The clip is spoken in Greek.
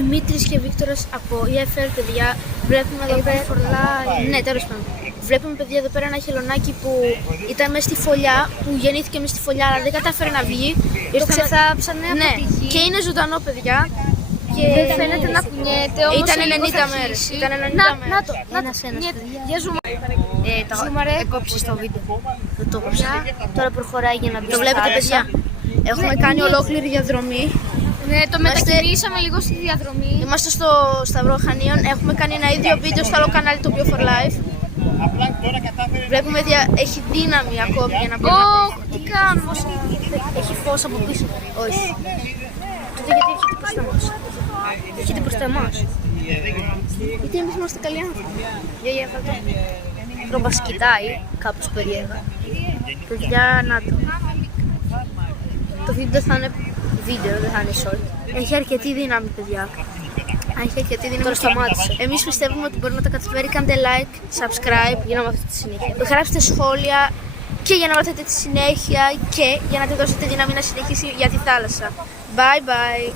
Δημήτρης και Βίκτορας από EFL, παιδιά. Βλέπουμε εδώ πέρα. Ναι, τέλος πάντων. Βλέπουμε, παιδιά, εδώ πέρα ένα χελωνάκι που ήταν μέσα στη φωλιά, που γεννήθηκε μέσα στη φωλιά, αλλά δεν κατάφερε να βγει. Το ξεθάψανε από Ναι, τη γη. και είναι ζωντανό, παιδιά. Και δεν φαίνεται να κουνιέται, όμως Ήταν σε λίγο 90 θα μέρες. αρχίσει. Ήταν 90 Να το, μέρες. να το. Ένας, Κουνιέται. παιδιά. Για ζούμε. Ζούμαρε. Έκοψες το βίντεο. Δεν το έκοψα. Τώρα προχωράει για να μπει Το στη βλέπετε, θάλασσα. παιδιά. Έχουμε κάνει ολόκληρη διαδρομή. Ναι, το Είμαστε- μετακινήσαμε λίγο στη διαδρομή. Είμαστε στο Σταυρό Χανίων. Έχουμε κάνει ένα ίδιο βίντεο στο άλλο κανάλι, το Bio for Life. Βλέπουμε, παιδιά, έχει δύναμη ακόμη για να μπει. Ωχ, τι κάνω. Έχει φως από πίσω. Όχι. Τότε γιατί έρχεται προς τα μας. Έρχεται προς τα εμάς. Γιατί εμείς είμαστε καλοί άνθρωποι. Για αυτό. Τον μας κοιτάει κάπως περίεργα. Παιδιά, να το. Το βίντεο θα είναι βίντεο, δεν θα είναι short. Έχει αρκετή δύναμη, παιδιά. Έχει αρκετή δύναμη. Τώρα σταμάτησε. Εμείς πιστεύουμε ότι μπορεί να τα καταφέρει. Κάντε like, subscribe για να μάθετε τη συνέχεια. Γράψτε σχόλια και για να μάθετε τη συνέχεια και για να τη δώσετε δύναμη να συνεχίσει για τη θάλασσα. Bye bye.